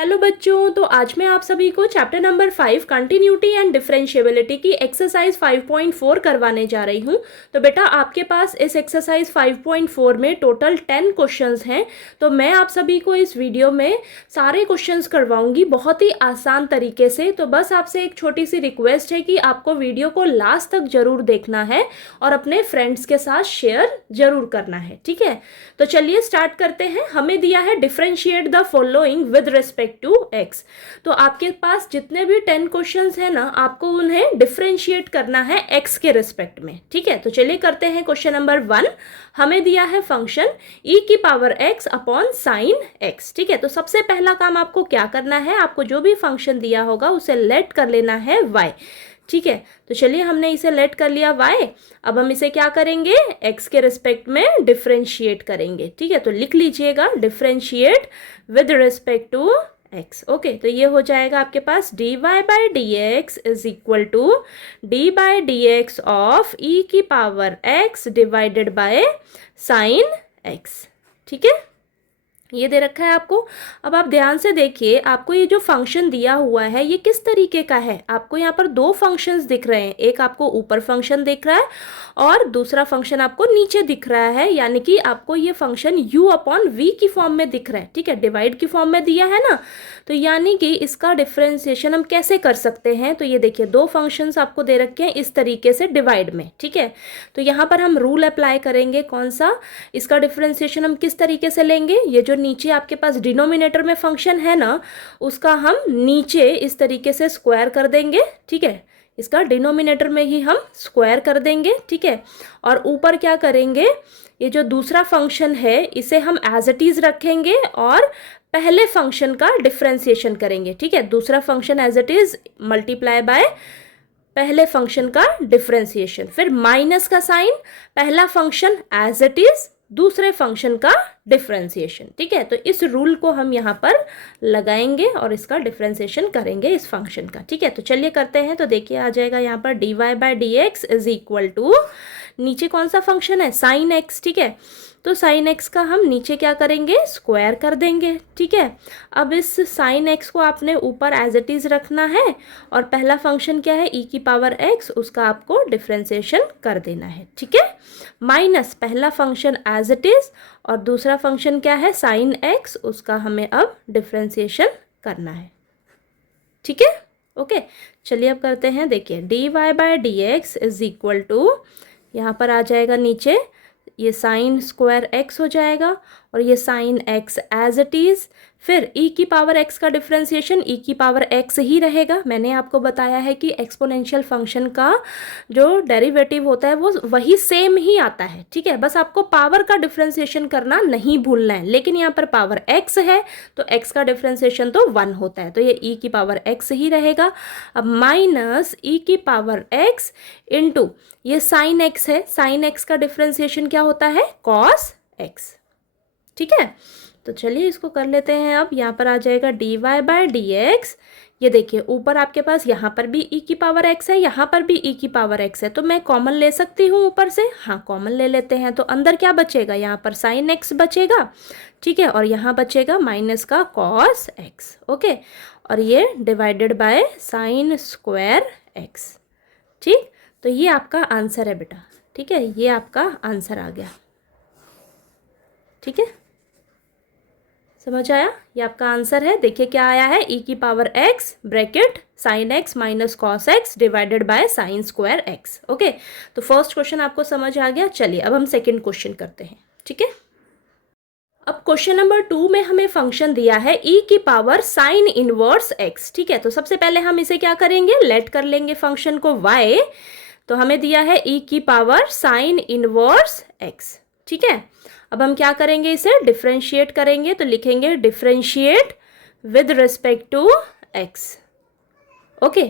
Hello बच्चों, तो आज मैं आप सभी को chapter number 5 continuity and differentiability की एक्सरसाइज 5.4 करवाने जा रही हूँ। तो बेटा आपके पास इस एक्सरसाइज 5.4 में टोटल 10 क्वेश्चंस हैं। तो मैं आप सभी को इस वीडियो में सारे क्वेश्चंस करवाऊंगी बहुत ही आसान तरीके से। तो बस आपसे एक छोटी सी रिक्वेस्ट है कि आपको वीडियो को लास्ट तक जरूर देखना है और अपने फ्रेंड्स के साथ शेयर जरूर करना है, ठीक है। तो चलिए स्टार्ट करते हैं। हमें दिया है differentiate the following with respect to x. तो आपके पास जितने भी 10 क्वेश्चंस हैं ना, आपको उन्हें डिफरेंशिएट करना है एक्स के रिस्पेक्ट में, ठीक है। तो चलिए करते हैं क्वेश्चन नंबर 1। हमें दिया है फंक्शन e की power x upon sine x, ठीक है। तो सबसे पहला काम आपको क्या करना है, आपको जो भी फंक्शन दिया होगा उसे लेट कर लेना है y, ठीक है। तो चलिए हमने इसे लेट कर लिया y। अब हम इसे क्या करेंगे, x के रिस्पेक्ट में डिफरेंशिएट करेंगे, ठीक है। तो लिख लीजिएगा differentiate with respect to x। Okay, तो ये हो जाएगा आपके पास dy by d x is equal to d by d x of e की power x divided by sine x, ठीक है। ये दे रखा है आपको। अब आप ध्यान से देखिए, आपको ये जो फंक्शन दिया हुआ है ये किस तरीके का है। आपको यहाँ पर दो फंक्शंस दिख रहे हैं, एक आपको ऊपर फंक्शन दिख रहा है और दूसरा फंक्शन आपको नीचे दिख रहा है, यानी कि आपको ये फंक्शन u अपॉन v की फॉर्म में दिख रहा है, ठीक है। डिवाइड की फॉर्म में दिया है ना, तो यानी कि इसका डिफरेंशिएशन हम कैसे कर सकते हैं। तो ये देखिए दो फंक्शंस आपको दे रखे हैं इस तरीके से डिवाइड में, ठीक है। तो यहाँ पर हम रूल अप्लाई करेंगे, कौन सा, इसका डिफरेंशिएशन हम किस तरीके से लेंगे। ये जो नीचे आपके पास डिनोमिनेटर में फंक्शन है ना, उसका हम नीचे इस तरीके से स्क्वायर कर देंगे, ठीक है। इसका डिनोमिनेटर में ही हम स्क्वायर कर देंगे, ठीक है। और ऊपर क्या करेंगे, ये जो दूसरा फंक्शन है इसे हम एज इट इज रखेंगे और पहले फंक्शन का डिफरेंशिएशन करेंगे, ठीक है। दूसरा function as it is multiply by पहले फंक्शन का डिफरेंशिएशन, फिर माइनस का साइन, पहला फंक्शन एज इट इज, दूसरे फंक्शन का डिफरेंशिएशन, ठीक है। तो इस रूल को हम यहाँ पर लगाएंगे और इसका डिफरेंशिएशन करेंगे इस फंक्शन का, ठीक है। तो चलिए करते हैं। तो देखिए आ जाएगा यहाँ पर dy by d x is equal to, नीचे कौन सा फंक्शन है, साइन x, ठीक है। तो साइन x का हम नीचे क्या करेंगे, स्क्वायर कर देंगे, ठीक है। अब इस साइन x को आपने ऊपर एज इट इज रखना है और पहला फंक्शन क्या है, e की पावर x, उसका आपको डिफरेंशिएशन कर देना है, ठीक है। माइनस पहला फंक्शन एज इट इज और दूसरा फंक्शन क्या है, साइन x, उसका हमें अब डिफरेंशिएशन करना है, ठीक है। ओके, चलिए अब करते हैं। देखिए dy by d x is equal to, यहाँ पर आ जाएगा नीचे ये साइन स्क्वायर x हो जाएगा और ये sine x as it is, फिर e की पावर x का डिफरेंशिएशन e की पावर x ही रहेगा। मैंने आपको बताया है कि एक्सपोनेंशियल फंक्शन का जो डेरिवेटिव होता है वो वही सेम ही आता है, ठीक है। बस आपको पावर का डिफरेंशिएशन करना नहीं भूलना है, लेकिन यहाँ पर पावर x है तो x का डिफरेंशिएशन तो 1 होता है, तो ये e की पावर x ही रहेगा। अब माइनस e की पावर x इंटू ये साइन x है, साइन x का डिफरेंशिएशन क्या होता है, कॉस x, ठीक है। तो चलिए इसको कर लेते हैं। अब यहाँ पर आ जाएगा dy बाई डी एक्स, ये देखिए ऊपर आपके पास यहाँ पर भी e की पावर x है, यहाँ पर भी e की पावर x है, तो मैं कॉमन ले सकती हूँ ऊपर से, हाँ कॉमन ले लेते हैं। तो अंदर क्या बचेगा, यहाँ पर साइन x बचेगा, ठीक है, और यहाँ बचेगा माइनस का कॉस x, ओके। और ये divided by sine square x, ठीक। तो ये आपका आंसर है बेटा, ठीक है, ये आपका आंसर आ गया, ठीक है। समझ आया, ये आपका आंसर है। देखिए क्या आया है, e की power x bracket sine x minus cos x divided by sine square x, okay. तो फर्स्ट क्वेश्चन आपको समझ आ गया। चलिए अब हम सेकंड क्वेश्चन करते हैं, ठीक है। अब क्वेश्चन नंबर 2 में हमें फंक्शन दिया है e की पावर साइन इनवर्स x, ठीक है। तो सबसे पहले हम इसे क्या करेंगे, लेट कर लेंगे फंक्शन को y। तो हमें दिया है e की पावर साइन इनवर्स x, ठीक है। अब हम क्या करेंगे, इसे डिफरेंशिएट करेंगे। तो लिखेंगे differentiate with respect to x, okay.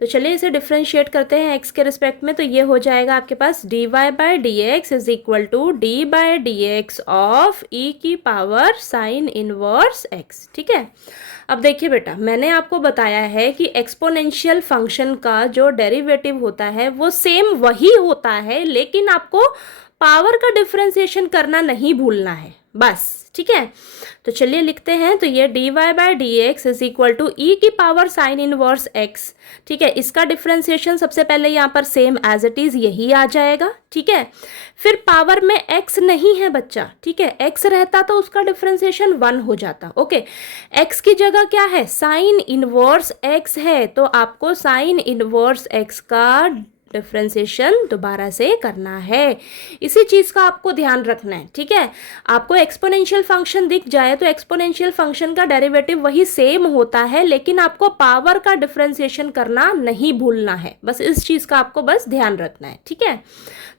तो चलिए इसे डिफरेंशिएट करते हैं x के रिस्पेक्ट में। तो ये हो जाएगा आपके पास dy by d x is equal to d by d x of e की पावर साइन इनवर्स x, ठीक है। अब देखिए बेटा, मैंने आपको बताया है कि एक्सपोनेंशियल फंक्शन का जो डेरिवेटिव होता है वो सेम वही होता है, लेकिन आपको पावर का डिफरेंशिएशन करना नहीं भूलना है। बस, ठीक है। तो चलिए लिखते हैं, तो ये dy by d x is equal to e की पावर साइन इनवर्स एक्स, ठीक है। इसका डिफ्रेंसिएशन सबसे पहले यहाँ पर सेम एज इट इज यही आ जाएगा, ठीक है। फिर पावर में x नहीं है बच्चा, ठीक है, x रहता तो उसका डिफ्रेंसिएशन 1 हो जाता, ओके। x की जगह क्या है, साइन इनवर्स x है, तो आपको साइन इनवर्स x का डिफ्रेंसिएशन दोबारा से करना है। इसी चीज़ का आपको ध्यान रखना है, ठीक है। आपको एक्सपोनेंशियल फंक्शन दिख जाए तो एक्सपोनेंशियल फंक्शन का डेरिवेटिव वही सेम होता है, लेकिन आपको पावर का डिफ्रेंसिएशन करना नहीं भूलना है, बस इस चीज़ का आपको बस ध्यान रखना है, ठीक है।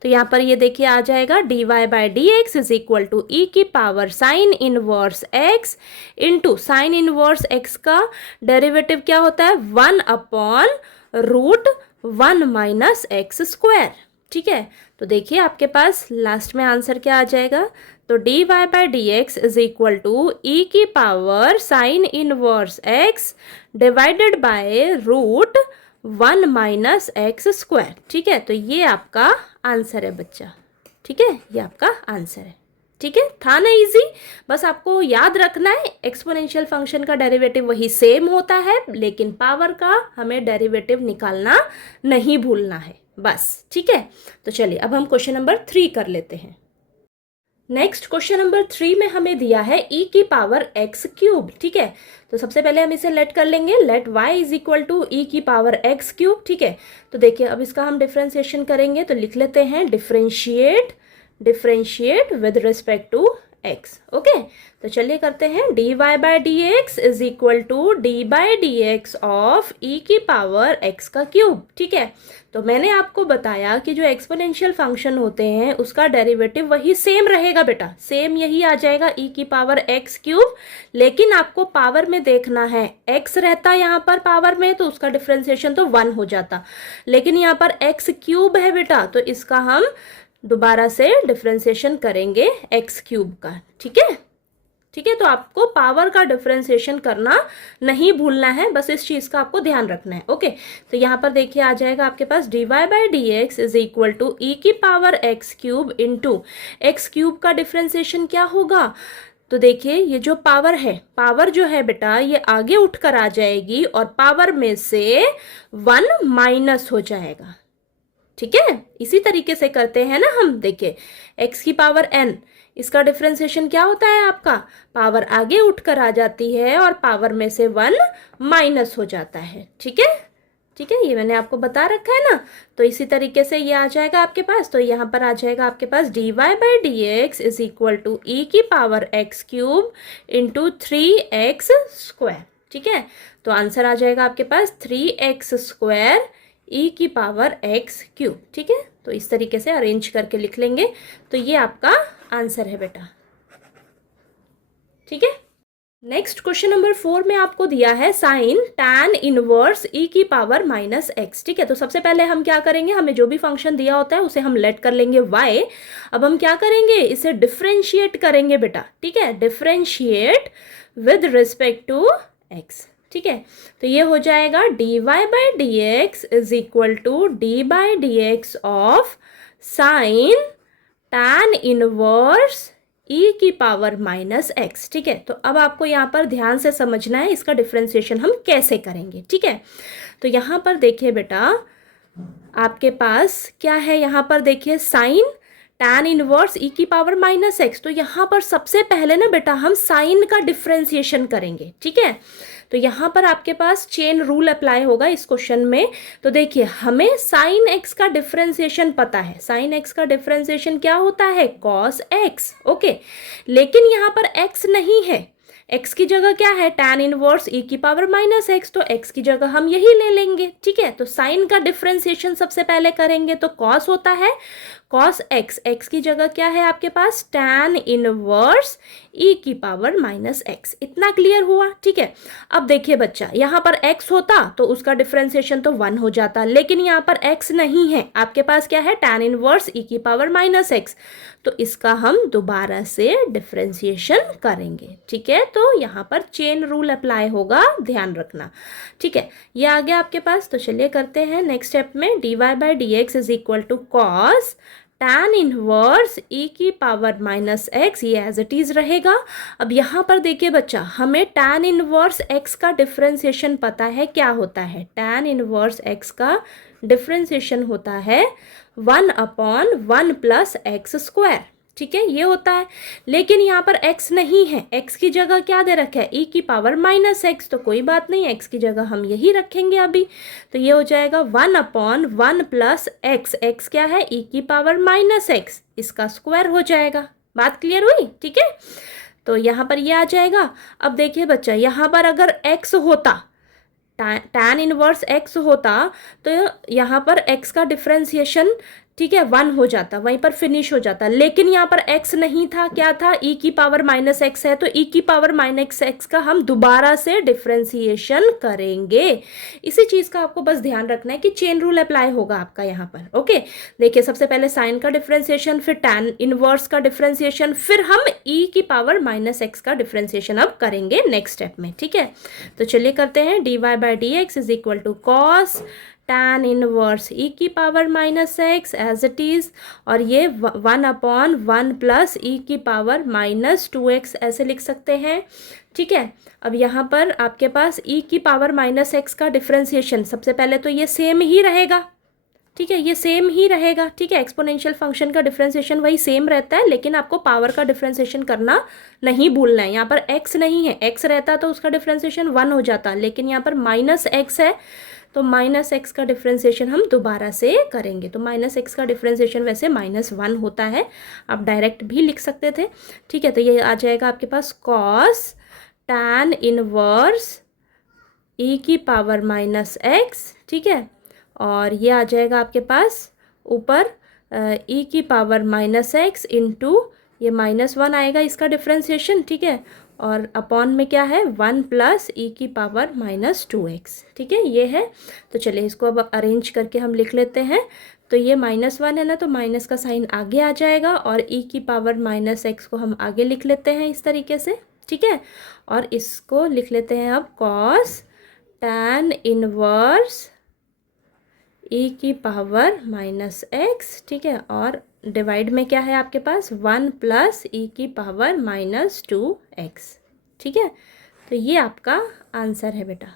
तो यहाँ पर ये देखिए आ जाएगा dy by d x is equal to e की power sine inverse x into sine inverse x का डेरिवेटिव क्या होता है, 1/√1 माइनस एक्स स्क्वायर, ठीक है। तो देखिए आपके पास लास्ट में आंसर क्या आ जाएगा, तो dy by d x is equal to e की power sine inverse x divided by √1 minus x square, ठीक है। तो ये आपका आंसर है बच्चा, ठीक है, ये आपका आंसर है, ठीक है। था ना इजी, बस आपको याद रखना है एक्सपोनेंशियल फंक्शन का डेरिवेटिव वही सेम होता है, लेकिन पावर का हमें डेरिवेटिव निकालना नहीं भूलना है, बस, ठीक है। तो चलिए अब हम क्वेश्चन नंबर 3 कर लेते हैं। नेक्स्ट क्वेश्चन नंबर 3 में हमें दिया है e की पावर x क्यूब, ठीक है। तो सबसे पहले हम इसे लेट कर लेंगे, let y is equal to e की पावर x क्यूब, ठीक है। तो देखिए अब इसका हम डिफ्रेंसिएशन करेंगे, तो लिख लेते हैं differentiate with respect to x, okay. तो चलिए करते हैं, dy by d x is equal to d by d x of e की पावर x का क्यूब, ठीक है। तो मैंने आपको बताया कि जो एक्सपोनेंशियल फंक्शन होते हैं उसका डेरिवेटिव वही सेम रहेगा बेटा, सेम यही आ जाएगा ई की पावर x क्यूब, लेकिन आपको पावर में देखना है, x रहता यहाँ पर पावर में तो उसका डिफ्रेंसिएशन तो 1 हो जाता, लेकिन यहाँ पर x क्यूब है बेटा, तो इसका हम दोबारा से डिफ्रेंसिएशन करेंगे x क्यूब का, ठीक है, ठीक है। तो आपको पावर का डिफ्रेंसिएशन करना नहीं भूलना है, बस इस चीज़ का आपको ध्यान रखना है, ओके। तो यहाँ पर देखिए आ जाएगा आपके पास dy by d x is equal to e की power x cube into x cube का डिफ्रेंसिएशन क्या होगा, तो देखिए ये जो पावर है, पावर जो है बेटा ये आगे उठकर आ जाएगी और पावर में से 1 माइनस हो जाएगा, ठीक है। इसी तरीके से करते हैं ना हम, देखिए x की पावर n, इसका डिफ्रेंसिएशन क्या होता है आपका, पावर आगे उठकर आ जाती है और पावर में से 1 माइनस हो जाता है, ठीक है, ठीक है, ये मैंने आपको बता रखा है ना। तो इसी तरीके से ये आ जाएगा आपके पास, तो यहाँ पर आ जाएगा आपके पास dy by d x is equal to e की power x cube into 3x square, ठीक है। तो आंसर आ जाएगा आपके पास 3x स्क्वायर ई की पावर x क्यूब, ठीक है। तो इस तरीके से अरेंज करके लिख लेंगे, तो ये आपका आंसर है बेटा, ठीक है। नेक्स्ट क्वेश्चन नंबर 4 में आपको दिया है साइन tan इनवर्स ई की पावर माइनस एक्स, ठीक है। तो सबसे पहले हम क्या करेंगे, हमें जो भी फंक्शन दिया होता है उसे हम लेट कर लेंगे y। अब हम क्या करेंगे, इसे डिफ्रेंशिएट करेंगे बेटा, ठीक है, differentiate with respect to x, ठीक है। तो ये हो जाएगा dy by d x is equal to d by d x of sine tan inverse e की पावर माइनस एक्स, ठीक है। तो अब आपको यहाँ पर ध्यान से समझना है इसका डिफ्रेंसिएशन हम कैसे करेंगे, ठीक है। तो यहाँ पर देखिए बेटा आपके पास क्या है, यहाँ पर देखिए साइन tan इनवर्स ई की पावर माइनस एक्स, तो यहाँ पर सबसे पहले ना बेटा हम साइन का डिफ्रेंसिएशन करेंगे, ठीक है। तो यहाँ पर आपके पास चेन रूल अप्लाई होगा इस क्वेश्चन में। तो देखिए हमें साइन एक्स का डिफ्रेंसिएशन पता है, साइन एक्स का डिफ्रेंसिएशन क्या होता है, कॉस एक्स, ओके। लेकिन यहाँ पर एक्स नहीं है, x की जगह क्या है, tan इनवर्स ई की पावर माइनस एक्स, तो x की जगह हम यही ले लेंगे, ठीक है। तो साइन का डिफ्रेंसिएशन सबसे पहले करेंगे, तो cos होता है cos x, x की जगह क्या है आपके पास, tan इनवर्स ई की पावर माइनस एक्स। इतना क्लियर हुआ, ठीक है। अब देखिए बच्चा यहाँ पर x होता तो उसका डिफ्रेंसिएशन तो 1 हो जाता, लेकिन यहाँ पर x नहीं है, आपके पास क्या है, tan इनवर्स ई की पावर माइनस एक्स, तो इसका हम दोबारा से डिफ्रेंसिएशन करेंगे, ठीक है। तो यहाँ पर चेन रूल अप्लाई होगा, ध्यान रखना, ठीक है। ये आ गया आपके पास। तो चलिए करते हैं नेक्स्ट स्टेप में, dy by d x is equal to cos tan inverse e की पावर माइनस एक्स, ये एज इट इज़ रहेगा। अब यहाँ पर देखिए बच्चा, हमें tan इनवर्स x का डिफ्रेंसिएशन पता है क्या होता है। tan इनवर्स x का डिफ्रेंसिएशन होता है 1/1 प्लस एक्स स्क्वायर, ठीक है, ये होता है। लेकिन यहाँ पर x नहीं है, x की जगह क्या दे रखा है, e की पावर माइनस एक्स, तो कोई बात नहीं, x की जगह हम यही रखेंगे अभी। तो ये हो जाएगा 1/1 प्लस एक्स, x क्या है, e की पावर माइनस एक्स, इसका स्क्वायर हो जाएगा। बात क्लियर हुई, ठीक है। तो यहाँ पर ये आ जाएगा। अब देखिए बच्चा, यहाँ पर अगर x होता, tan इनवर्स x होता, तो यहाँ पर x का डिफ्रेंसिएशन, ठीक है, 1 हो जाता, वहीं पर फिनिश हो जाता। लेकिन यहाँ पर x नहीं था, क्या था, e की पावर माइनस एक्स है, तो e की पावर माइनस एक्स का हम दोबारा से डिफ्रेंसिएशन करेंगे। इसी चीज़ का आपको बस ध्यान रखना है कि चेन रूल अप्लाई होगा आपका यहाँ पर। ओके, देखिए सबसे पहले साइन का डिफ्रेंसिएशन, फिर tan इनवर्स का डिफ्रेंसिएशन, फिर हम e की पावर माइनस एक्स का डिफ्रेंसिएशन अब करेंगे नेक्स्ट स्टेप में, ठीक है। तो चलिए करते हैं। dy/dx is equal to cos tan inverse e की power minus x as it is, और ये 1/1 प्लस e की पावर माइनस 2x ऐसे लिख सकते हैं, ठीक है। अब यहाँ पर आपके पास e की पावर माइनस एक्स का डिफ्रेंसिएशन, सबसे पहले तो ये सेम ही रहेगा, ठीक है, ये सेम ही रहेगा, ठीक है। एक्सपोनेंशियल फंक्शन का डिफ्रेंसिएशन वही सेम रहता है, लेकिन आपको पावर का डिफ्रेंसिएशन करना नहीं भूलना है। यहाँ पर x नहीं है, x रहता तो उसका डिफ्रेंसिएशन 1 हो जाता, लेकिन यहाँ पर माइनस एक्स है, तो माइनस एक्स का डिफ्रेंसिएशन हम दोबारा से करेंगे। तो माइनस एक्स का डिफ्रेंसिएशन वैसे -1 होता है, आप डायरेक्ट भी लिख सकते थे, ठीक है। तो ये आ जाएगा आपके पास कॉस tan इनवर्स e की पावर माइनस एक्स, ठीक है, और ये आ जाएगा आपके पास ऊपर e की पावर माइनस एक्स इंटू ये -1 आएगा इसका डिफ्रेंसिएशन, ठीक है, और अपॉन में क्या है 1 प्लस e की पावर -2x, ठीक है, ये है। तो चलिए इसको अब अरेंज करके हम लिख लेते हैं। तो ये -1 है ना, तो माइनस का साइन आगे आ जाएगा, और e की पावर -x को हम आगे लिख लेते हैं इस तरीके से, ठीक है। और इसको लिख लेते हैं अब कॉस tan इनवर्स e की पावर -x, ठीक है, और डिवाइड में क्या है आपके पास 1 प्लस e की पावर -2x, ठीक है। तो ये आपका आंसर है बेटा,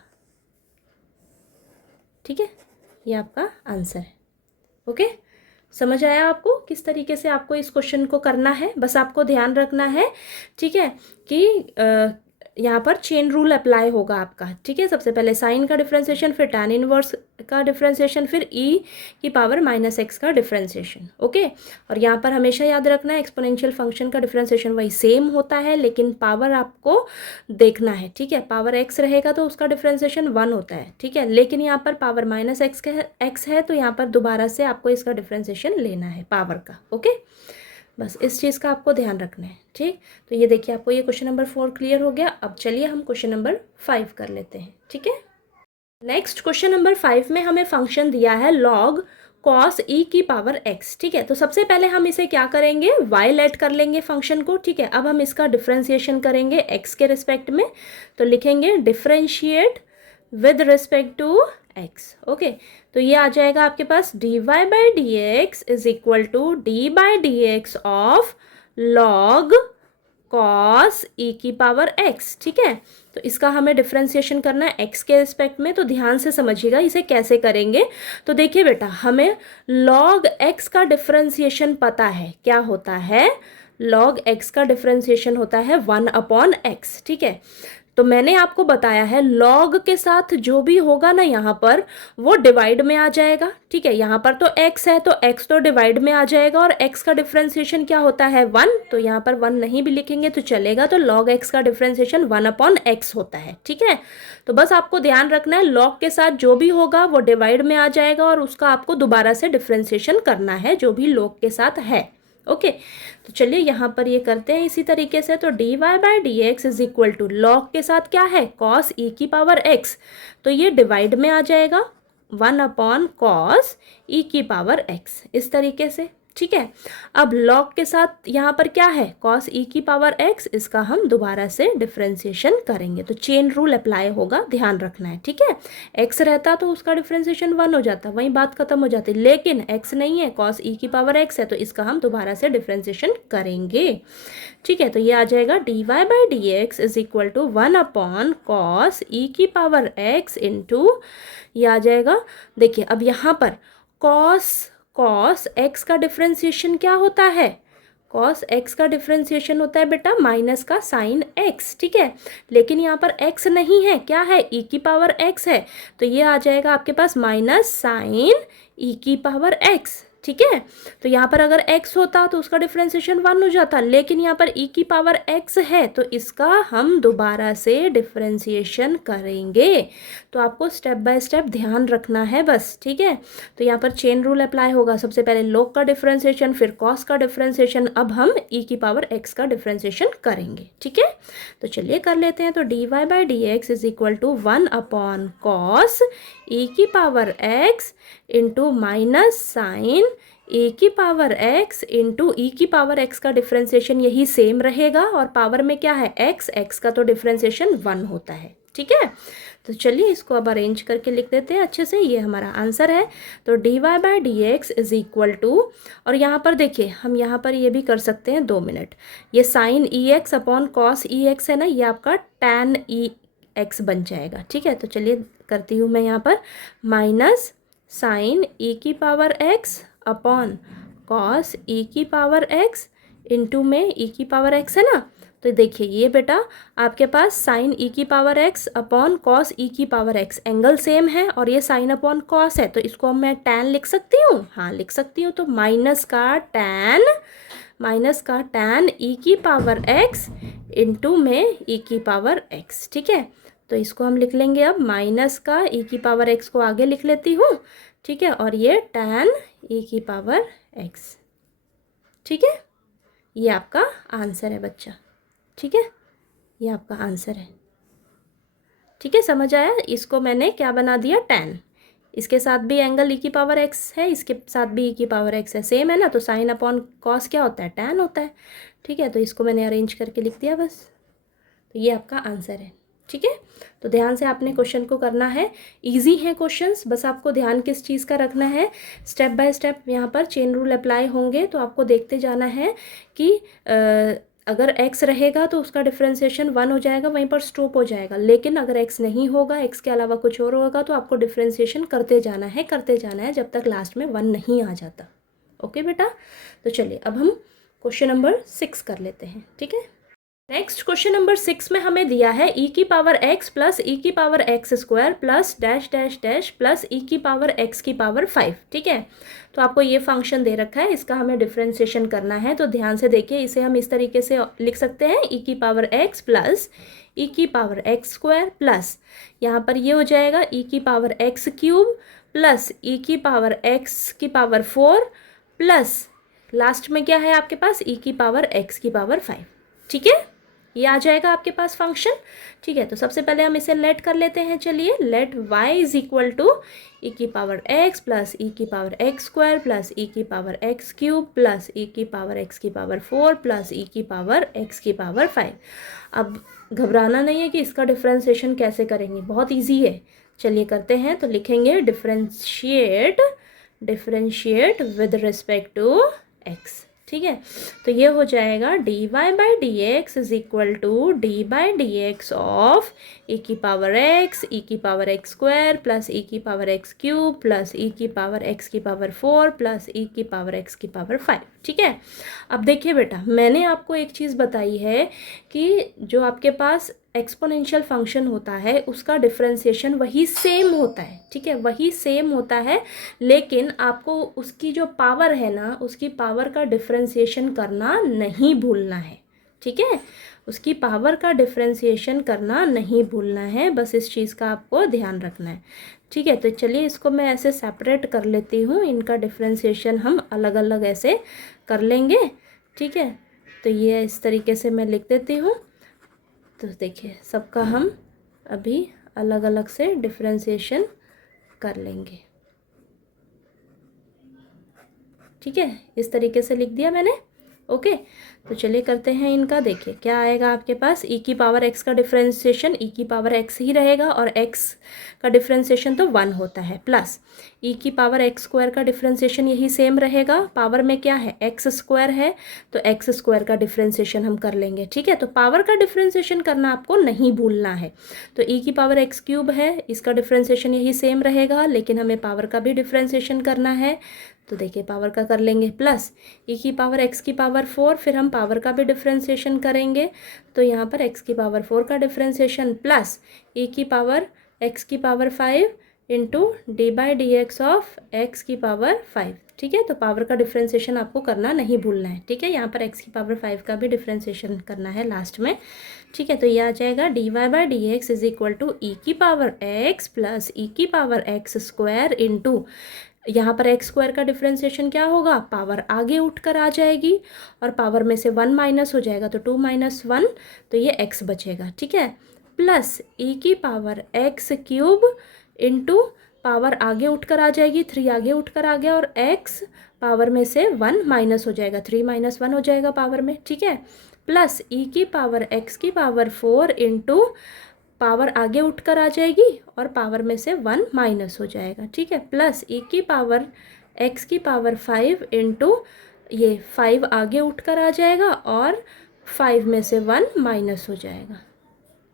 ठीक है, ये आपका आंसर है। ओके, समझ आया आपको किस तरीके से आपको इस क्वेश्चन को करना है। बस आपको ध्यान रखना है, ठीक है, कि यहाँ पर चेन रूल अप्लाई होगा आपका, ठीक है। सबसे पहले साइन का डिफ्रेंसिएशन, फिर tan इनवर्स का डिफ्रेंसिएशन, फिर e की पावर -x का डिफ्रेंसिएशन, ओके। और यहाँ पर हमेशा याद रखना है एक्सपोनेंशियल फंक्शन का डिफ्रेंसिएशन वही सेम होता है, लेकिन पावर आपको देखना है, ठीक है। पावर x रहेगा तो उसका डिफ्रेंसिएशन 1 होता है, ठीक है, लेकिन यहाँ पर पावर -x है, तो यहाँ पर दोबारा से आपको इसका डिफ्रेंसिएशन लेना है पावर का, ओके। बस इस चीज़ का आपको ध्यान रखना है, ठीक। तो ये देखिए आपको ये क्वेश्चन नंबर 4 क्लियर हो गया। अब चलिए हम क्वेश्चन नंबर 5 कर लेते हैं, ठीक है। नेक्स्ट क्वेश्चन नंबर 5 में हमें फंक्शन दिया है log cos e की पावर x, ठीक है। तो सबसे पहले हम इसे क्या करेंगे, y लेट कर लेंगे फंक्शन को, ठीक है। अब हम इसका डिफ्रेंसिएशन करेंगे x के रिस्पेक्ट में, तो लिखेंगे differentiate with respect to x, okay. तो ये आ जाएगा आपके पास dy/dx is equal to d/dx of log cos e की पावर x, ठीक है। तो इसका हमें डिफ्रेंसिएशन करना है x के रिस्पेक्ट में, तो ध्यान से समझिएगा इसे कैसे करेंगे। तो देखिए बेटा, हमें log x का डिफ्रेंसिएशन पता है, क्या होता है, log x का डिफ्रेंसिएशन होता है 1/x, ठीक है। तो मैंने आपको बताया है log के साथ जो भी होगा ना यहाँ पर वो डिवाइड में आ जाएगा, ठीक है। यहाँ पर तो x है तो x तो डिवाइड में आ जाएगा, और x का डिफ्रेंसिएशन क्या होता है 1, तो यहाँ पर 1 नहीं भी लिखेंगे तो चलेगा, तो log x का डिफ्रेंसिएशन 1/x होता है, ठीक है। तो बस आपको ध्यान रखना है log के साथ जो भी होगा वो डिवाइड में आ जाएगा, और उसका आपको दोबारा से डिफ्रेंसिएशन करना है जो भी log के साथ है, ओके। तो चलिए यहाँ पर ये करते हैं इसी तरीके से। तो dy/dx is equal to log के साथ क्या है, cos e की पावर x, तो ये डिवाइड में आ जाएगा 1/cos e की पावर x, इस तरीके से, ठीक है। अब log के साथ यहाँ पर क्या है, cos e की पावर x, इसका हम दोबारा से डिफ्रेंसिएशन करेंगे तो चेन रूल अप्लाई होगा, ध्यान रखना है, ठीक है। x रहता तो उसका डिफ्रेंसिएशन 1 हो जाता, वहीं बात खत्म हो जाती, लेकिन x नहीं है, cos e की पावर x है, तो इसका हम दोबारा से डिफ्रेंसिएशन करेंगे, ठीक है। तो ये आ जाएगा dy by d x is equal to 1 upon cos e की पावर x इंटू, ये आ जाएगा, देखिए अब यहाँ पर कॉस एक्स का डिफ्रेंसिएशन क्या होता है, कॉस एक्स का डिफ्रेंसिएशन होता है बेटा माइनस का साइन एक्स, ठीक है। लेकिन यहाँ पर एक्स नहीं है, क्या है, ई की पावर एक्स है, तो ये आ जाएगा आपके पास माइनस साइन ई की पावर एक्स, ठीक है। तो यहाँ पर अगर x होता तो उसका डिफ्रेंसिएशन 1 हो जाता, लेकिन यहाँ पर e की पावर x है तो इसका हम दोबारा से डिफ्रेंसिएशन करेंगे। तो आपको स्टेप बाय स्टेप ध्यान रखना है बस, ठीक है। तो यहाँ पर चेन रूल अप्लाई होगा, सबसे पहले log का डिफ्रेंसिएशन, फिर cos का डिफ्रेंसिएशन, अब हम e की पावर x का डिफ्रेंसिएशन करेंगे, ठीक है। तो चलिए कर लेते हैं। तो dy by d x is equal to 1 upon cos e की power x into minus sine e की पावर x इंटू ई की पावर x का डिफ्रेंसिएशन यही सेम रहेगा, और पावर में क्या है x का तो डिफ्रेंसिएशन 1 होता है, ठीक है। तो चलिए इसको अब अरेंज करके लिख देते हैं अच्छे से, ये हमारा आंसर है। तो dy by d x is equal to, और यहाँ पर देखिए हम यहाँ पर ये भी कर सकते हैं 2 मिनट, ये sine e x upon cos e x है ना, ये आपका टैन ई एक्स बन जाएगा, ठीक है। तो चलिए करती हूँ मैं यहाँ पर माइनस साइन ई की power x upon cos e की पावर x इंटू में ई की पावर x है ना, तो देखिए ये बेटा आपके पास साइन ई की power x upon cos e की पावर x, एंगल सेम है और ये साइन अपॉन कॉस है, तो इसको मैं टैन लिख सकती हूँ, हाँ लिख सकती हूँ। तो माइनस का टैन ई की पावर x इंटू में ई की पावर x, ठीक है। तो इसको हम लिख लेंगे अब माइनस का ई की पावर x को आगे लिख लेती हूँ, ठीक है, और ये टैन ई की पावर x, ठीक है। ये आपका आंसर है बच्चा, ठीक है, ये आपका आंसर है, ठीक है, समझ आया। इसको मैंने क्या बना दिया, टैन, इसके साथ भी एंगल ई की पावर x है, इसके साथ भी ई की पावर x है, सेम है ना, तो साइन अपॉन कॉस क्या होता है, टैन होता है, ठीक है। तो इसको मैंने अरेंज करके लिख दिया बस, तो ये आपका आंसर है, ठीक है। तो ध्यान से आपने क्वेश्चन को करना है, इजी है क्वेश्चंस, बस आपको ध्यान किस चीज़ का रखना है, स्टेप बाय स्टेप यहाँ पर चेन रूल अप्लाई होंगे, तो आपको देखते जाना है कि अगर x रहेगा तो उसका डिफ्रेंसिएशन 1 हो जाएगा, वहीं पर स्टॉप हो जाएगा, लेकिन अगर x नहीं होगा, x के अलावा कुछ और होगा, तो आपको डिफ्रेंसिएशन करते जाना है जब तक लास्ट में 1 नहीं आ जाता। ओके बेटा, तो चलिए अब हम क्वेश्चन नंबर 6 कर लेते हैं, ठीक है। नेक्स्ट क्वेश्चन नंबर 6 में हमें दिया है e की पावर x प्लस ई की power x square plus dash dash dash plus e की पावर x की पावर 5, ठीक है। तो आपको ये फंक्शन दे रखा है, इसका हमें डिफ्रेंसिएशन करना है, तो ध्यान से देखिए, इसे हम इस तरीके से लिख सकते हैं e की पावर x प्लस ई की पावर एक्स स्क्वायर प्लस यहाँ पर ये हो जाएगा e की power x cube plus e की पावर x की पावर 4 प्लस लास्ट में क्या है आपके पास e की पावर x की पावर 5, ठीक है। ये आ जाएगा आपके पास फंक्शन, ठीक है। तो सबसे पहले हम इसे लेट कर लेते हैं, चलिए let y is equal to e की पावर x प्लस ई की power x square plus e की power x cube plus e की पावर x की पावर 4 प्लस ई की पावर x की पावर 5। अब घबराना नहीं है कि इसका डिफ्रेंसिएशन कैसे करेंगे, बहुत ईजी है, चलिए करते हैं। तो लिखेंगे differentiate with respect to x, ठीक है। तो ये हो जाएगा dy by d x is equal to d by d x of e की पावर x ई की power x square plus e की power x cube plus e की पावर x की पावर 4 प्लस ई की power x की power 5, ठीक है। अब देखिए बेटा, मैंने आपको एक चीज़ बताई है कि जो आपके पास एक्सपोनेंशियल फंक्शन होता है उसका डिफ्रेंसिएशन वही सेम होता है, ठीक है, वही सेम होता है, लेकिन आपको उसकी जो पावर है ना, उसकी पावर का डिफ्रेंसिएशन करना नहीं भूलना है, ठीक है, उसकी पावर का डिफ्रेंसिएशन करना नहीं भूलना है, बस इस चीज़ का आपको ध्यान रखना है, ठीक है। तो चलिए इसको मैं ऐसे सेपरेट कर लेती हूँ, इनका डिफ्रेंसिएशन हम अलग अलग ऐसे कर लेंगे, ठीक है। तो ये इस तरीके से मैं लिख देती हूँ। तो देखिए सबका हम अभी अलग अलग से डिफ्रेंसिएशन कर लेंगे, ठीक है, इस तरीके से लिख दिया मैंने। ओके, तो चलिए करते हैं इनका। देखिए क्या आएगा आपके पास, e की पावर x का डिफ्रेंसिएशन e की पावर x ही रहेगा और x का डिफ्रेंसिएशन तो 1 होता है, प्लस e की पावर x स्क्वायर का डिफ्रेंसिएशन यही सेम रहेगा। पावर में क्या है, x स्क्वायर है, तो x स्क्वायर का डिफ्रेंसिएशन हम कर लेंगे। ठीक है, तो पावर का डिफ्रेंसिएशन करना आपको नहीं भूलना है। तो e की पावर x क्यूब है, इसका डिफ्रेंसिएशन यही सेम रहेगा, लेकिन हमें पावर का भी डिफ्रेंसिएशन करना है। तो देखिए पावर का कर लेंगे, प्लस e की पावर x की पावर 4, फिर हम पावर का भी डिफ्रेंसिएशन करेंगे। तो यहाँ पर x की पावर 4 का डिफ्रेंसिएशन प्लस e की पावर x की power 5 into D by d x of x की पावर 5। ठीक है, तो पावर का डिफ्रेंसिएशन आपको करना नहीं भूलना है। ठीक है, यहाँ पर x की पावर 5 का भी डिफ्रेंसिएशन करना है लास्ट में। ठीक है, तो ये आ जाएगा d y by d x is equal to e की पावर x प्लस ई की पावर x स्क्वायर इंटू, यहाँ पर x स्क्वायर का डिफ्रेंसिएशन क्या होगा, पावर आगे उठकर आ जाएगी और पावर में से 1 माइनस हो जाएगा, तो 2 माइनस 1, तो ये x बचेगा। ठीक है, प्लस e की power x cube into, power आगे उठकर आ जाएगी, 3 आगे उठकर आ गया और x पावर में से 1 माइनस हो जाएगा, 3 माइनस 1 हो जाएगा पावर में। ठीक है, प्लस e की पावर x की पावर 4 इंटू, पावर आगे उठकर आ जाएगी और पावर में से 1 माइनस हो जाएगा। ठीक है, प्लस e की पावर x की पावर 5 इंटू, ये 5 आगे उठकर आ जाएगा और 5 में से 1 माइनस हो जाएगा।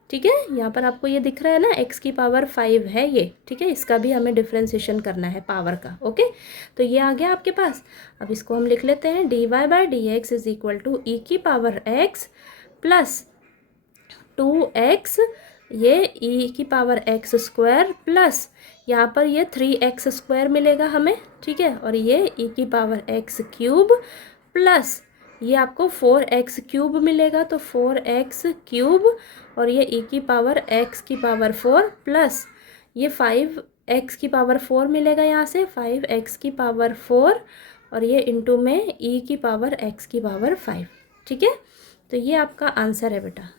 ठीक है, यहाँ पर आपको ये दिख रहा है ना, x की पावर 5 है ये। ठीक है, इसका भी हमें डिफ्रेंसिएशन करना है पावर का। ओके, तो ये आ गया आपके पास। अब इसको हम लिख लेते हैं, d y by d x is equal to e की पावर x प्लस 2x, ये e की पावर x स्क्वायर प्लस यहाँ पर ये 3x स्क्वायर मिलेगा हमें। ठीक है, और ये e की पावर x क्यूब प्लस ये आपको 4x क्यूब मिलेगा, तो 4x क्यूब और ये e की पावर x की पावर 4 प्लस ये 5x की पावर 4 मिलेगा, यहाँ से 5x की पावर 4 और ये इंटू में e की पावर x की पावर 5। ठीक है, तो ये आपका आंसर है बेटा।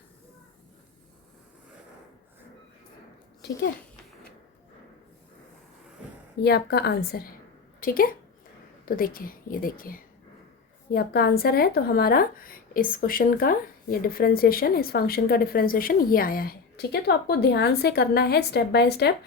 ठीक है, ये आपका आंसर है। ठीक है, तो देखिए ये देखिए ये आपका आंसर है। तो हमारा इस क्वेश्चन का ये डिफरेंशिएशन, इस फंक्शन का डिफरेंशिएशन ये आया है। ठीक है, तो आपको ध्यान से करना है स्टेप बाय स्टेप।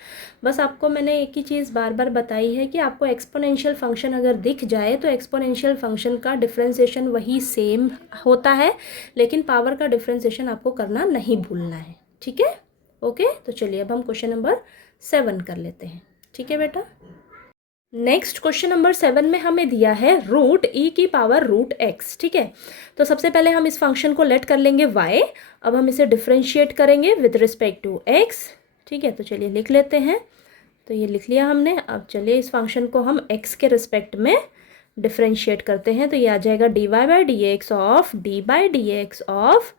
बस आपको मैंने एक ही चीज़ बार बार बताई है कि आपको एक्सपोनेंशियल फंक्शन अगर दिख जाए तो एक्सपोनेंशियल फंक्शन का डिफरेंशिएशन वही सेम होता है, लेकिन पावर का डिफरेंशिएशन आपको करना नहीं भूलना है। ठीक है, ओके, तो चलिए अब हम क्वेश्चन नंबर 7 कर लेते हैं। ठीक है बेटा, नेक्स्ट क्वेश्चन नंबर 7 में हमें दिया है रूट e की पावर रूट x। ठीक है, तो सबसे पहले हम इस फंक्शन को लेट कर लेंगे y। अब हम इसे डिफरेंशिएट करेंगे विद रिस्पेक्ट टू x। ठीक है, तो चलिए लिख लेते हैं। तो ये लिख लिया हमने। अब चलिए इस फंक्शन को हम x के रिस्पेक्ट में डिफरेंशिएट करते हैं। तो ये आ जाएगा d y by d x of d by d x of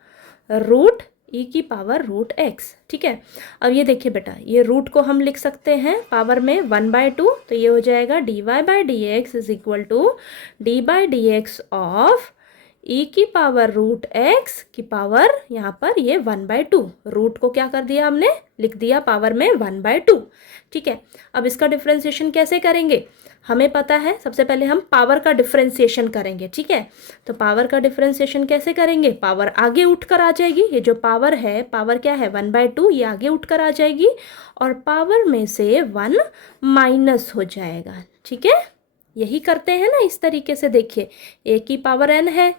root e की पावर रूट x। ठीक है, अब ये देखिए बेटा, ये रूट को हम लिख सकते हैं पावर में 1/2, तो ये हो जाएगा d y by d x is equal to d by d x of e की पावर रूट x की पावर, यहाँ पर ये 1/2, रूट को क्या कर दिया हमने, लिख दिया पावर में 1/2। ठीक है, अब इसका डिफरेंशिएशन कैसे करेंगे, हमें पता है सबसे पहले हम पावर का डिफरेंशिएशन करेंगे। ठीक है, तो पावर का डिफरेंशिएशन कैसे करेंगे, पावर आगे उठकर आ जाएगी, ये जो पावर है, पावर क्या है 1/2, ये आगे उठकर आ जाएगी और पावर में से 1 माइनस हो जाएगा। ठीक है, यही करते हैं ना इस तरीके से। देखिए a की पावर n है,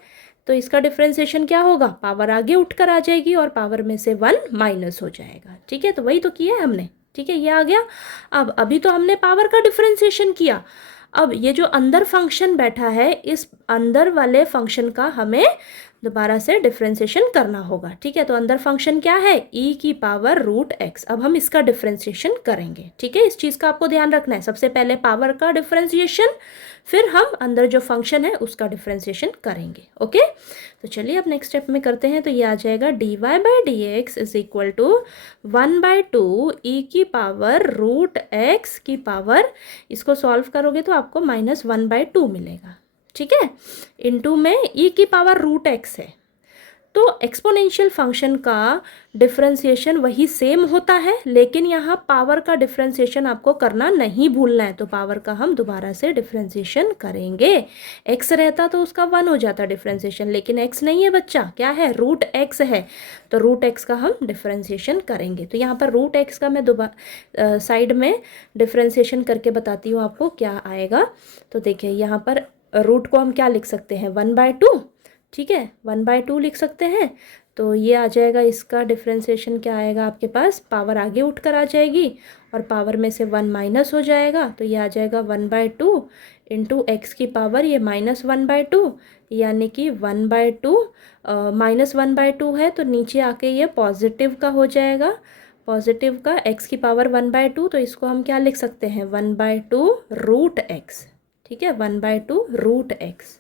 तो इसका डिफरेंशिएशन क्या होगा, पावर आगे उठकर आ जाएगी और पावर में से 1 माइनस हो जाएगा। ठीक है, तो वही तो किया है हमने। ठीक है, ये आ गया। अब अभी तो हमने पावर का डिफरेंशिएशन किया, अब ये जो अंदर फंक्शन बैठा है, इस अंदर वाले फंक्शन का हमें दोबारा से डिफरेंशिएशन करना होगा। ठीक है, तो अंदर फंक्शन क्या है, e की पावर रूट x। अब हम इसका डिफरेंशिएशन करेंगे। ठीक है, इस चीज़ का आपको ध्यान रखना है, सबसे पहले पावर का डिफरेंशिएशन, फिर हम अंदर जो फंक्शन है उसका डिफरेंशिएशन करेंगे। ओके, तो चलिए अब नेक्स्ट स्टेप में करते हैं। तो ये आ जाएगा d y by d x is equal to 1/2 e की पावर रूट x की पावर, इसको सॉल्व करोगे तो आपको -1/2 मिलेगा। ठीक है, इनटू में e की पावर रूट x है, तो एक्सपोनेंशियल फंक्शन का डिफरेंशिएशन वही सेम होता है, लेकिन यहाँ पावर का डिफरेंशिएशन आपको करना नहीं भूलना है। तो पावर का हम दोबारा से डिफरेंशिएशन करेंगे। एक्स रहता तो उसका 1 हो जाता डिफरेंशिएशन, लेकिन एक्स नहीं है बच्चा, क्या है, रूट एक्स है। तो रूट एक्स का हम डिफरेंशिएशन करेंगे। तो यहाँ पर रूट एक्स का मैं दोबारा साइड में डिफरेंशिएशन करके बताती हूँ आपको क्या आएगा। तो देखिए यहाँ पर रूट को हम क्या लिख सकते हैं, 1/2, ठीक है, 1/2 लिख सकते हैं। तो ये आ जाएगा, इसका डिफरेंशिएशन क्या आएगा आपके पास, पावर आगे उठकर आ जाएगी और पावर में से 1 माइनस हो जाएगा। तो ये आ जाएगा 1/2 इंटू एक्स की पावर ये -1/2, यानी कि 1/2 -1/2 है, तो नीचे आके ये पॉजिटिव का हो जाएगा, पॉजिटिव का एक्स की पावर 1/2। तो इसको हम क्या लिख सकते हैं, 1/2 रूट एक्स, ठीक है, 1/2 रूट एक्स,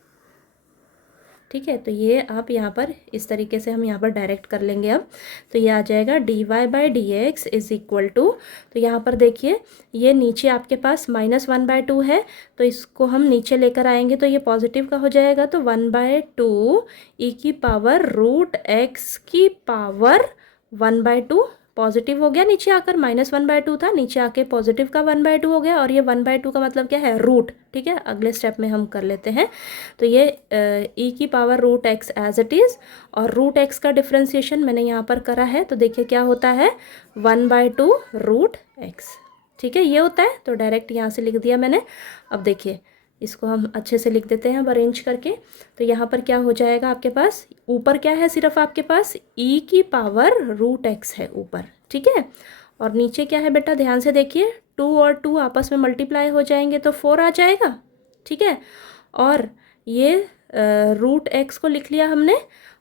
ठीक है। तो ये आप यहाँ पर इस तरीके से हम यहाँ पर डायरेक्ट कर लेंगे अब। तो ये आ जाएगा dy/dx इज इक्वल टू, तो यहाँ पर देखिए ये नीचे आपके पास -1/2 है, तो इसको हम नीचे लेकर आएंगे तो ये पॉजिटिव का हो जाएगा। तो 1/2 ई की पावर रूट एक्स की पावर 1/2 पॉजिटिव हो गया, नीचे आकर -1/2 था, नीचे आके पॉजिटिव का 1/2 हो गया, और ये 1/2 का मतलब क्या है, रूट, ठीक है। अगले स्टेप में हम कर लेते हैं। तो ये ई की power root x as it is, और रूट एक्स का डिफ्रेंसिएशन मैंने यहाँ पर करा है। तो देखिए क्या होता है, 1/2 रूट एक्स, ठीक है, ये होता है। तो डायरेक्ट यहाँ से लिख दिया मैंने। अब देखिए इसको हम अच्छे से लिख देते हैं अब अरेंज करके। तो यहाँ पर क्या हो जाएगा आपके पास, ऊपर क्या है, सिर्फ आपके पास ई की पावर रूट एक्स है ऊपर, ठीक है, और नीचे क्या है बेटा, ध्यान से देखिए, 2 और 2 आपस में मल्टीप्लाई हो जाएंगे तो 4 आ जाएगा, ठीक है। और ये रूट एक्स को लिख लिया हमने,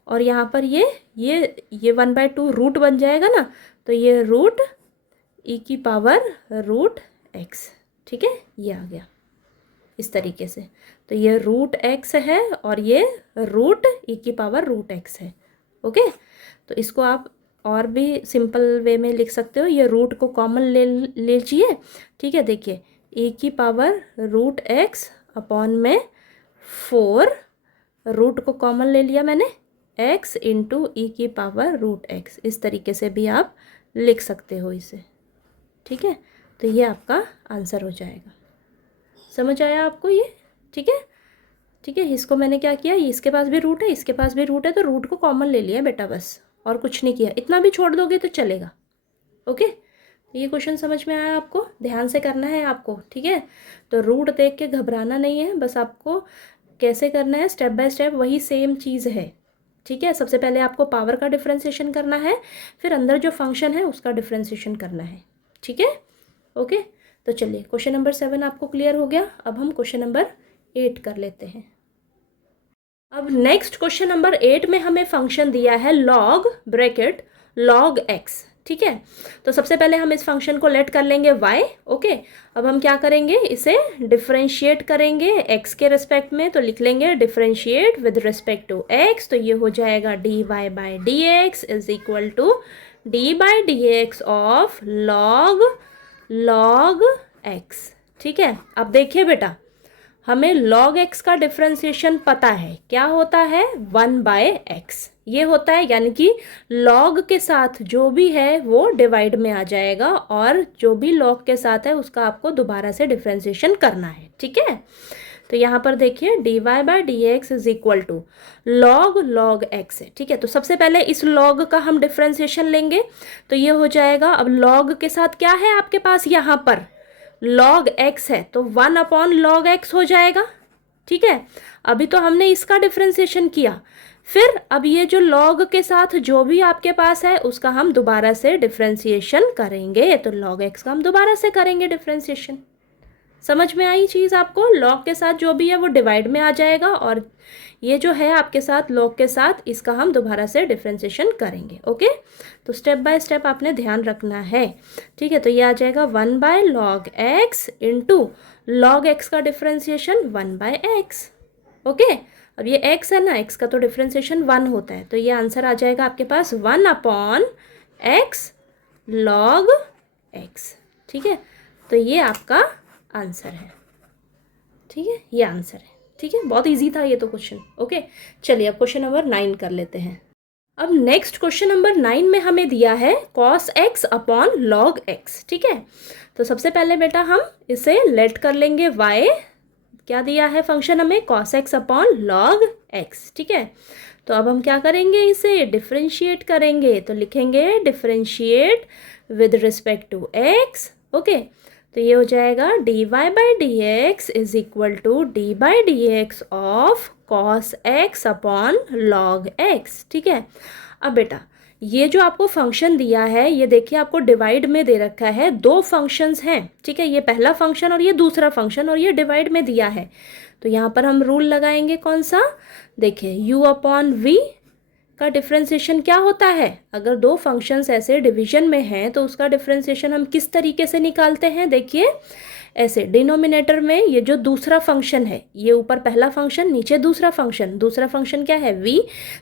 और यहाँ पर ये 1/2 रूट बन जाएगा ना, तो ये रूट ई की पावर रूट एक्स, ठीक है, ये आ गया इस तरीके से। तो ये रूट एक्स है और ये रूट ई की पावर रूट एक्स है, ओके। तो इसको आप और भी सिंपल वे में लिख सकते हो, ये रूट को कॉमन ले लीजिए, ठीक है। देखिए ई की पावर रूट एक्स अपॉन में 4, रूट को कॉमन ले लिया मैंने, एक्स इंटू ई की पावर रूट एक्स, इस तरीके से भी आप लिख सकते हो इसे, ठीक है। तो ये आपका आंसर हो जाएगा। समझ आया आपको ये, ठीक है, ठीक है। इसको मैंने क्या किया, इसके पास भी रूट है, इसके पास भी रूट है, तो रूट को कॉमन ले लिया बेटा, बस, और कुछ नहीं किया। इतना भी छोड़ दोगे तो चलेगा, ओके। ये क्वेश्चन समझ में आया आपको, ध्यान से करना है आपको, ठीक है। तो रूट देख के घबराना नहीं है, बस आपको कैसे करना है, स्टेप बाय स्टेप वही सेम चीज़ है, ठीक है। सबसे पहले आपको पावर का डिफ्रेंसिएशन करना है, फिर अंदर जो फंक्शन है उसका डिफ्रेंसिएशन करना है, ठीक है, ओके। तो चलिए क्वेश्चन नंबर 7 आपको क्लियर हो गया। अब हम क्वेश्चन नंबर 8 कर लेते हैं। अब नेक्स्ट क्वेश्चन नंबर 8 में हमें फंक्शन दिया है लॉग ब्रैकेट लॉग एक्स, ठीक है। तो सबसे पहले हम इस फंक्शन को लेट कर लेंगे y, ओके। अब हम क्या करेंगे, इसे डिफरेंशिएट करेंगे x के रिस्पेक्ट में, तो लिख लेंगे differentiate with respect to x। तो ये हो जाएगा dy/dx is equal to d/dx of log x, ठीक है। अब देखिए बेटा, हमें log x का डिफरेंशिएशन पता है, क्या होता है, 1/x ये होता है, यानी कि log के साथ जो भी है वो डिवाइड में आ जाएगा, और जो भी log के साथ है उसका आपको दोबारा से डिफरेंशिएशन करना है, ठीक है। तो यहाँ पर देखिए dy/dx is equal to log x है, ठीक है। तो सबसे पहले इस log का हम डिफरेंशिएशन लेंगे, तो ये हो जाएगा, अब log के साथ क्या है आपके पास, यहाँ पर log x है, तो 1/log x हो जाएगा, ठीक है। अभी तो हमने इसका डिफरेंशिएशन किया, फिर अब ये जो log के साथ जो भी आपके पास है उसका हम दोबारा से डिफरेंशिएशन करेंगे। तो log x का हम दोबारा से करेंगे डिफरेंशिएशन। समझ में आई चीज़ आपको, log के साथ जो भी है वो डिवाइड में आ जाएगा, और ये जो है आपके साथ log के साथ, इसका हम दोबारा से डिफरेंशिएशन करेंगे, ओके। तो स्टेप बाय स्टेप आपने ध्यान रखना है, ठीक है। तो ये आ जाएगा 1/log x into log x का डिफरेंशिएशन 1/x, ओके। अब ये x है ना, x का तो डिफरेंशिएशन 1 होता है, तो ये आंसर आ जाएगा आपके पास 1/x log x, ठीक है। तो ये आपका आंसर है, ठीक है, ये आंसर है, ठीक है। बहुत इजी था ये तो क्वेश्चन, ओके। चलिए अब क्वेश्चन नंबर 9 कर लेते हैं। अब नेक्स्ट क्वेश्चन नंबर 9 में हमें दिया है cos x upon log x, ठीक है। तो सबसे पहले बेटा हम इसे लेट कर लेंगे y, क्या दिया है फंक्शन हमें cos x upon log x, ठीक है। तो अब हम क्या करेंगे, इसे डिफरेंशिएट करेंगे, तो लिखेंगे differentiate with respect to x, okay. तो ये हो जाएगा dy by d x is equal to d by d x of cos x upon log x, ठीक है। अब बेटा ये जो आपको फंक्शन दिया है, ये देखिए आपको डिवाइड में दे रखा है, दो फंक्शंस हैं, ठीक है। ये पहला फंक्शन और ये दूसरा फंक्शन, और ये डिवाइड में दिया है। तो यहाँ पर हम रूल लगाएंगे कौन सा, देखिए u अपॉन v का डिफ्रेंसिएशन क्या होता है। अगर दो फंक्शंस ऐसे डिवीजन में हैं तो उसका डिफ्रेंसिएशन हम किस तरीके से निकालते हैं, देखिए ऐसे, डिनोमिनेटर में ये जो दूसरा फंक्शन है, ये ऊपर पहला फंक्शन, नीचे दूसरा फंक्शन, दूसरा फंक्शन क्या है v,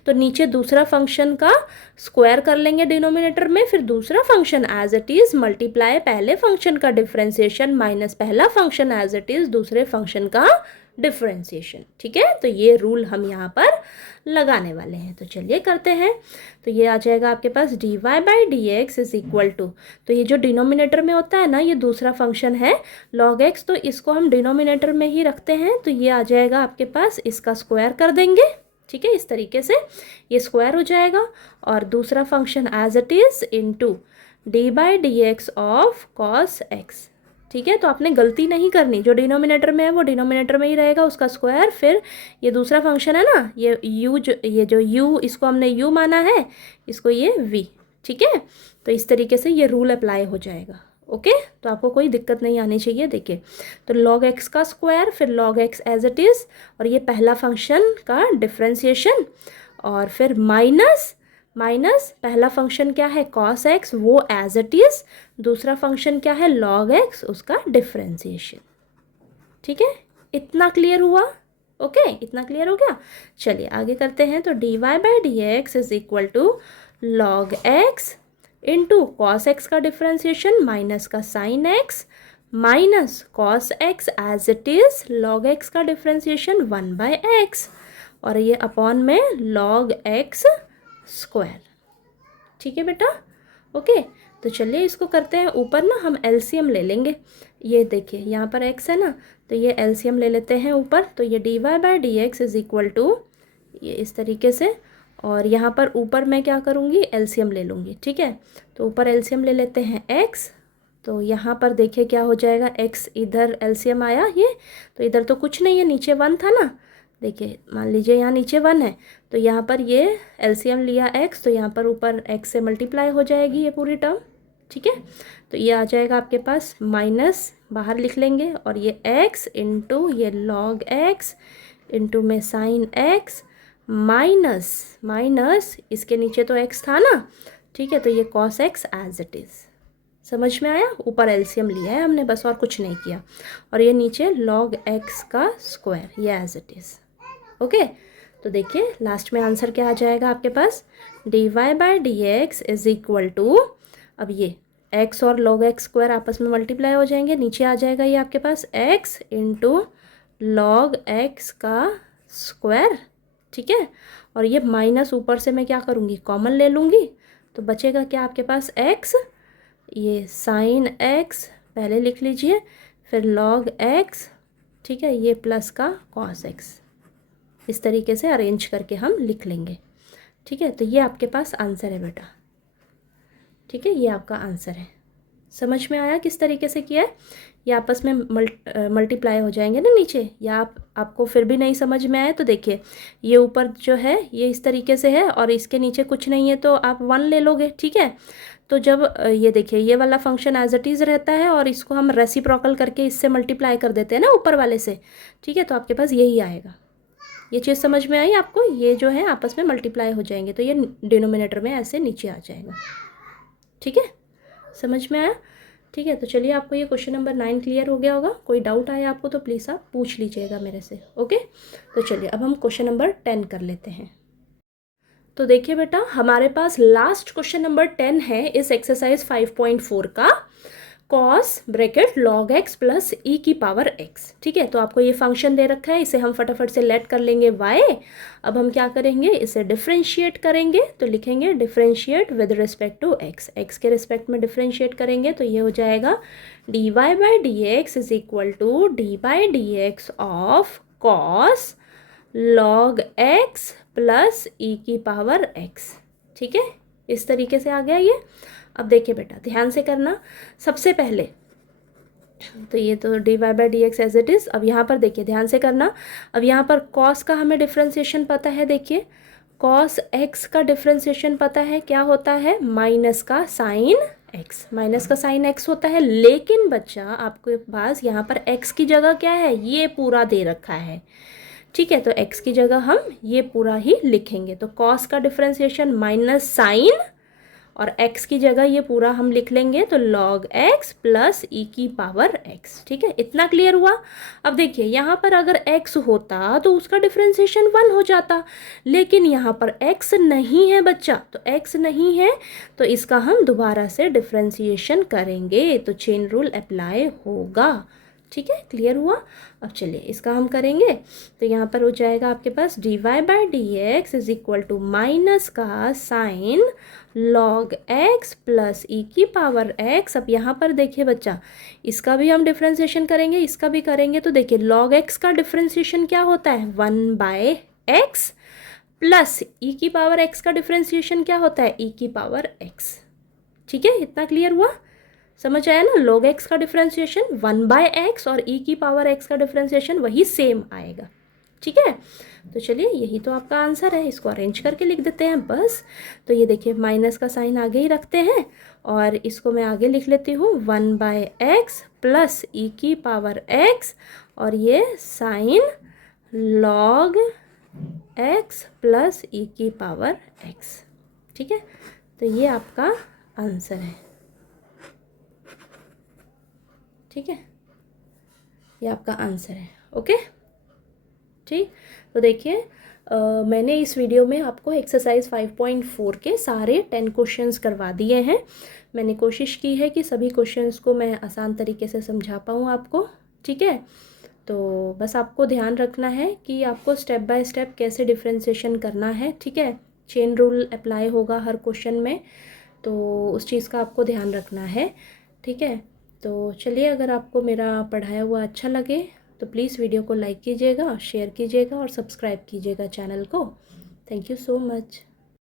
तो नीचे दूसरा फंक्शन का स्क्वायर कर लेंगे डिनोमिनेटर में, फिर दूसरा function as it is multiply पहले फंक्शन का डिफ्रेंसिएशन माइनस पहला फंक्शन एज इट इज़ दूसरे फंक्शन का डिफ्रेंसिएशन, ठीक है। तो ये रूल हम यहाँ पर लगाने वाले हैं, तो चलिए करते हैं। तो ये आ जाएगा आपके पास dy by d x is equal to, तो ये जो डिनोमिनेटर में होता है ना, ये दूसरा फंक्शन है log x, तो इसको हम डिनोमिनेटर में ही रखते हैं। तो ये आ जाएगा आपके पास, इसका स्क्वायर कर देंगे, ठीक है। इस तरीके से ये स्क्वायर हो जाएगा, और दूसरा function as it is into d by d x of cos x, ठीक है। तो आपने गलती नहीं करनी, जो डिनोमिनेटर में है वो डिनोमिनेटर में ही रहेगा, उसका स्क्वायर, फिर ये दूसरा फंक्शन है ना, ये जो u, इसको हमने u माना है, इसको ये v, ठीक है। तो इस तरीके से ये रूल अप्लाई हो जाएगा, ओके। तो आपको कोई दिक्कत नहीं आनी चाहिए, देखिए। तो log x का स्क्वायर, फिर log x as it is, और ये पहला फंक्शन का डिफ्रेंसिएशन, और फिर माइनस पहला फंक्शन क्या है cos x, वो एज इट इज़, दूसरा फंक्शन क्या है log x, उसका डिफ्रेंसिएशन, ठीक है। इतना क्लियर हुआ, ओके, इतना क्लियर हो गया। चलिए आगे करते हैं। तो dy by d x is equal to log x into cos x का डिफ्रेंसिएशन माइनस का sign x minus cos x as it is log x का डिफ्रेंसिएशन 1 बाई एक्स, और ये अपॉन में log x स्क्वायर, ठीक है बेटा, okay. तो चलिए इसको करते हैं, ऊपर ना हम एलसीएम ले लेंगे। ये देखिए यहाँ पर x है ना, तो ये एलसीएम ले लेते हैं ऊपर। तो ये dy by d x is equal to, ये इस तरीके से, और यहाँ पर ऊपर मैं क्या करूँगी, एलसीएम ले लूँगी, ठीक है। तो ऊपर एलसीएम ले लेते हैं x, तो यहाँ पर देखिए क्या हो जाएगा, x इधर एलसीएम आया ये, तो इधर तो कुछ नहीं है, नीचे 1 था ना, देखिए मान लीजिए यहाँ नीचे 1 है, तो यहाँ पर ये एलसीएम लिया x, तो यहाँ पर ऊपर x से मल्टीप्लाई हो जाएगी ये पूरी टर्म, ठीक है। तो ये आ जाएगा आपके पास, माइनस बाहर लिख लेंगे, और ये x इंटू ये log x इंटू में साइन x माइनस इसके नीचे तो x था ना, ठीक है। तो ये cos x as it is, समझ में आया, ऊपर एलसीएम लिया है हमने बस, और कुछ नहीं किया, और ये नीचे log x का स्क्वायर, ये एज इट इज़, ओके। तो देखिए लास्ट में आंसर क्या आ जाएगा आपके पास, dy by d x is equal to, अब ये x और log x स्क्वायर आपस में मल्टीप्लाई हो जाएंगे, नीचे आ जाएगा ये आपके पास x इंटू log x का स्क्वायर, ठीक है। और ये माइनस ऊपर से मैं क्या करूँगी, कॉमन ले लूँगी, तो बचेगा क्या आपके पास x, ये साइन x पहले लिख लीजिए, फिर log x, ठीक है, ये प्लस का cos x, इस तरीके से अरेंज करके हम लिख लेंगे, ठीक है। तो ये आपके पास आंसर है बेटा, ठीक है, ये आपका आंसर है। समझ में आया किस तरीके से किया है, ये आपस में मल्टीप्लाई हो जाएंगे ना नीचे, या आपको फिर भी नहीं समझ में आए तो देखिए ये ऊपर जो है ये इस तरीके से है, और इसके नीचे कुछ नहीं है, तो आप 1 ले लोगे, ठीक है। तो जब ये देखिए ये वाला फंक्शन एज इट इज़ रहता है, और इसको हम रेसिप्रोकल करके इससे मल्टीप्लाई कर देते हैं ना ऊपर वाले से, ठीक है। तो आपके पास यही आएगा, ये चीज़ समझ में आई आपको, ये जो है आपस में मल्टीप्लाई हो जाएंगे, तो ये डिनोमिनेटर में ऐसे नीचे आ जाएगा, ठीक है, समझ में आया, ठीक है। तो चलिए आपको ये क्वेश्चन नंबर 9 क्लियर हो गया होगा। कोई डाउट आया आपको तो प्लीज़ आप पूछ लीजिएगा मेरे से, ओके। तो चलिए अब हम क्वेश्चन नंबर 10 कर लेते हैं। तो देखिए बेटा, हमारे पास लास्ट क्वेश्चन नंबर 10 है इस एक्सरसाइज 5.4 का। Cos bracket log x plus e की पावर एक्स। ठीक है, तो आपको ये फंक्शन दे रखा है, इसे हम फटाफट से लेट कर लेंगे y। अब हम क्या करेंगे, इसे डिफ्रेंशिएट करेंगे, तो लिखेंगे differentiate with respect to x, x के रिस्पेक्ट में डिफ्रेंशिएट करेंगे तो ये हो जाएगा dy by d x is equal to d by d x of cos log x plus e की पावर x। ठीक है, इस तरीके से आ गया ये। अब देखिए बेटा ध्यान से करना, सबसे पहले तो ये तो d y by d x as it is. अब यहाँ पर देखिए ध्यान से करना, अब यहाँ पर कॉस का हमें डिफ्रेंसिएशन पता है। देखिए कॉस एक्स का डिफ्रेंसिएशन पता है, क्या होता है, माइनस का साइन एक्स, माइनस का साइन एक्स होता है। लेकिन बच्चा आपके पास यहाँ पर एक्स की जगह क्या है, ये पूरा दे रखा है। ठीक है, तो x की जगह हम ये पूरा ही लिखेंगे, तो cos का डिफ्रेंसिएशन माइनस साइन और x की जगह ये पूरा हम लिख लेंगे, तो log x प्लस ई की पावर x। ठीक है, इतना क्लियर हुआ। अब देखिए यहाँ पर अगर x होता तो उसका डिफ्रेंसिएशन 1 हो जाता, लेकिन यहाँ पर x नहीं है बच्चा, तो x नहीं है तो इसका हम दोबारा से डिफ्रेंसिएशन करेंगे, तो चेन रूल अप्लाई होगा। ठीक है, क्लियर हुआ। अब चलिए इसका हम करेंगे, तो यहाँ पर हो जाएगा आपके पास d y by d x is equal to minus का sine log x plus e की पावर एक्स। अब यहाँ पर देखिए बच्चा, इसका भी हम डिफ्रेंसिएशन करेंगे, इसका भी करेंगे, तो देखिए लॉग एक्स का डिफ्रेंसिएशन क्या होता है, 1 बाय एक्स प्लस ई की पावर एक्स का डिफ्रेंसिएशन क्या होता है, ई की पावर एक्स। ठीक है, इतना क्लियर हुआ, समझ आया ना। log x का डिफ्रेंसिएशन 1 बाय एक्स और e की पावर x का डिफ्रेंसिएशन वही सेम आएगा। ठीक है, तो चलिए यही तो आपका आंसर है, इसको अरेंज करके लिख देते हैं बस। तो ये देखिए माइनस का साइन आगे ही रखते हैं और इसको मैं आगे लिख लेती हूँ 1 बाय एक्स प्लस ई की पावर x और ये sign log x plus e की पावर x। ठीक है, तो ये आपका आंसर है। ठीक है, ये आपका आंसर है। ओके, ठीक, तो देखिए मैंने इस वीडियो में आपको एक्सरसाइज 5.4 के सारे 10 क्वेश्चंस करवा दिए हैं। मैंने कोशिश की है कि सभी क्वेश्चंस को मैं आसान तरीके से समझा पाऊँ आपको। ठीक है, तो बस आपको ध्यान रखना है कि आपको स्टेप बाय स्टेप कैसे डिफ्रेंसिएशन करना है। ठीक है, चेन रूल अप्लाई होगा हर क्वेश्चन में, तो उस चीज़ का आपको ध्यान रखना है। ठीक है, तो चलिए अगर आपको मेरा पढ़ाया हुआ अच्छा लगे तो प्लीज़ वीडियो को लाइक कीजिएगा, शेयर कीजिएगा और सब्सक्राइब कीजिएगा चैनल को। Thank you so much.